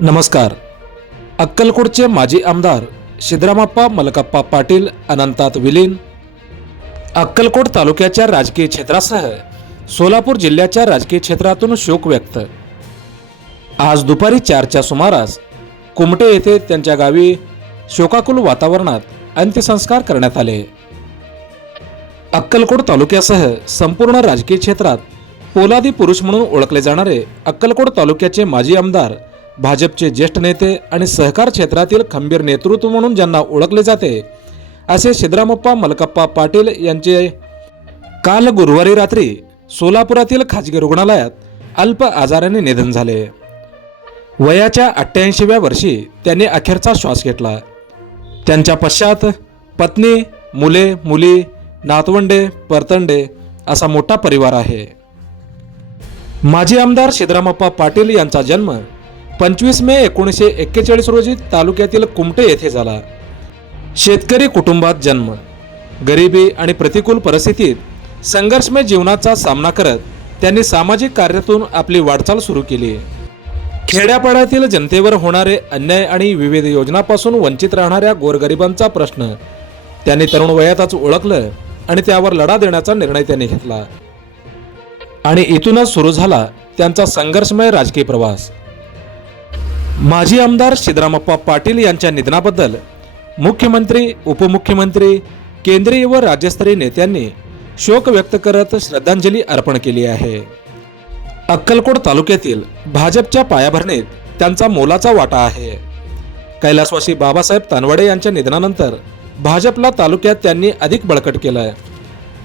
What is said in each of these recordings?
नमस्कार. अक्कलकोटचे माजी आमदार शिद्रामाप्पा मलकाप्पा पाटील अनंतात विलीन. अक्कलकोट तालुक्याच्या राजकीय क्षेत्रासह सोलापूर जिल्ह्याच्या राजकीय क्षेत्रातून शोक व्यक्त. आज दुपारी चारच्या सुमारास कुमटे येथे त्यांच्या गावी शोकाकुल वातावरणात अंत्यसंस्कार करण्यात आले. अक्कलकोट तालुक्यासह संपूर्ण राजकीय क्षेत्रात पोलादी पुरुष म्हणून ओळखले जाणारे अक्कलकोट तालुक्याचे माजी आमदार भाजपचे ज्येष्ठ नेते आणि सहकार क्षेत्रातील खंबीर नेतृत्व म्हणून ज्यांना ओळखले जाते असे सिद्रामप्पा मलकप्पा पाटील यांचे काल गुरुवारी रात्री सोलापुरातील खाजगी रुग्णालयात अल्प आजाराने निधन झाले. वयाच्या अठ्ठ्याऐंशीव्या वर्षी त्यांनी अखेरचा श्वास घेतला. त्यांच्या पश्चात पत्नी मुले मुली नातवंडे परतंडे असा मोठा परिवार आहे. माजी आमदार सिद्धरामप्पा पाटील यांचा जन्म पंचवीस मे एकोणीसशे एक्केचाळीस रोजी तालुक्यातील कुमटे येथे झाला. शेतकरी कुटुंबात जन्म. गरिबी आणि प्रतिकूल परिस्थितीत संघर्षमय जीवनाचा सामना करत त्यांनी सामाजिक कार्यातून आपली वाटचाल सुरू केली. खेड्यापाड्यातील जनतेवर होणारे अन्याय आणि विविध योजनापासून वंचित राहणाऱ्या गोरगरिबांचा प्रश्न. त्यांनी तरुण वयातच ओळखलं आणि त्यावर लढा देण्याचा निर्णय त्यांनी घेतला. आणि इथूनच सुरू झाला त्यांचा संघर्षमय राजकीय प्रवास. माजी आमदार सिद्धरामप्पा पाटील यांच्या निधनाबद्दल मुख्यमंत्री उपमुख्यमंत्री केंद्रीय व राज्यस्तरीय नेत्यांनी शोक व्यक्त करत श्रद्धांजली अर्पण केली आहे. अक्कलकोट तालुक्यातील भाजपच्या पायाभरणीत त्यांचा मोलाचा वाटा आहे. कैलासवासी बाबासाहेब तानवडे यांच्या निधनानंतर भाजपला तालुक्यात त्यांनी अधिक बळकट केलं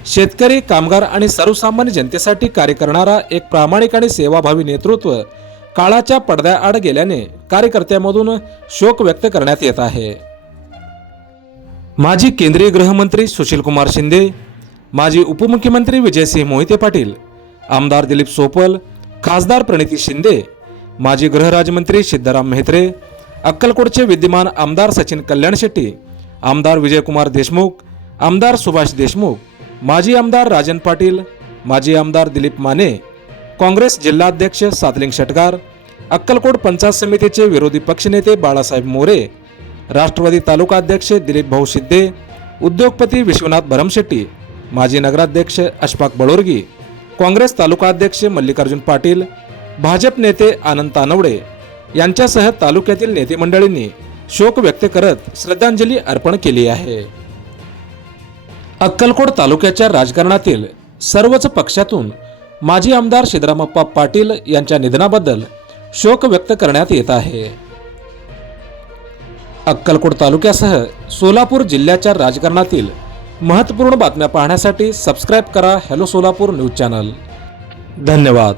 शेतकरी कामगार आणि सर्वसामान्य जनतेसाठी कार्य करणारा एक प्रामाणिक आणि सेवाभावी नेतृत्व काळाच्या पडद्याआड गेल्याने कार्यकर्त्यामधून शोक व्यक्त करण्यात येत आहे. माजी केंद्रीय गृहमंत्री सुशीलकुमार शिंदे माजी उपमुख्यमंत्री विजयसिंह मोहिते पाटील आमदार दिलीप सोपल खासदार प्रणिती शिंदे माजी गृहराज्यमंत्री सिद्धाराम मेहत्रे अक्कलकोटचे विद्यमान आमदार सचिन कल्याण शेट्टी आमदार विजयकुमार देशमुख आमदार सुभाष देशमुख माजी आमदार राजन पाटील माजी आमदार दिलीप माने काँग्रेस जिल्हाध्यक्ष सातलिंग शेटगार अक्कलकोट पंचायत समितीचे विरोधी पक्षनेते बाळासाहेब मोरे राष्ट्रवादी तालुका अध्यक्ष दिलीप भाऊ सिद्धे उद्योगपती विश्वनाथ भरमशेट्टी माजी नगराध्यक्ष अशफाक बळोरगी काँग्रेस तालुका अध्यक्ष मल्लिकार्जुन पाटील भाजप नेते आनंद तानवडे यांच्यासह तालुक्यातील नेते मंडळींनी शोक व्यक्त करत श्रद्धांजली अर्पण केली आहे. अक्कलकोट तालुक्याच्या राजकारणातील सर्वच पक्षातून माजी आमदार सिद्धरामप्पा पाटील यांच्या निधनाबद्दल शोक व्यक्त करण्यात येत आहे. अक्कलकोट तालुक्यासह सोलापूर जिल्ह्याच्या राजकारणातील महत्त्वपूर्ण बातम्या पाहण्यासाठी सबस्क्राईब करा हॅलो सोलापूर न्यूज चॅनल. धन्यवाद.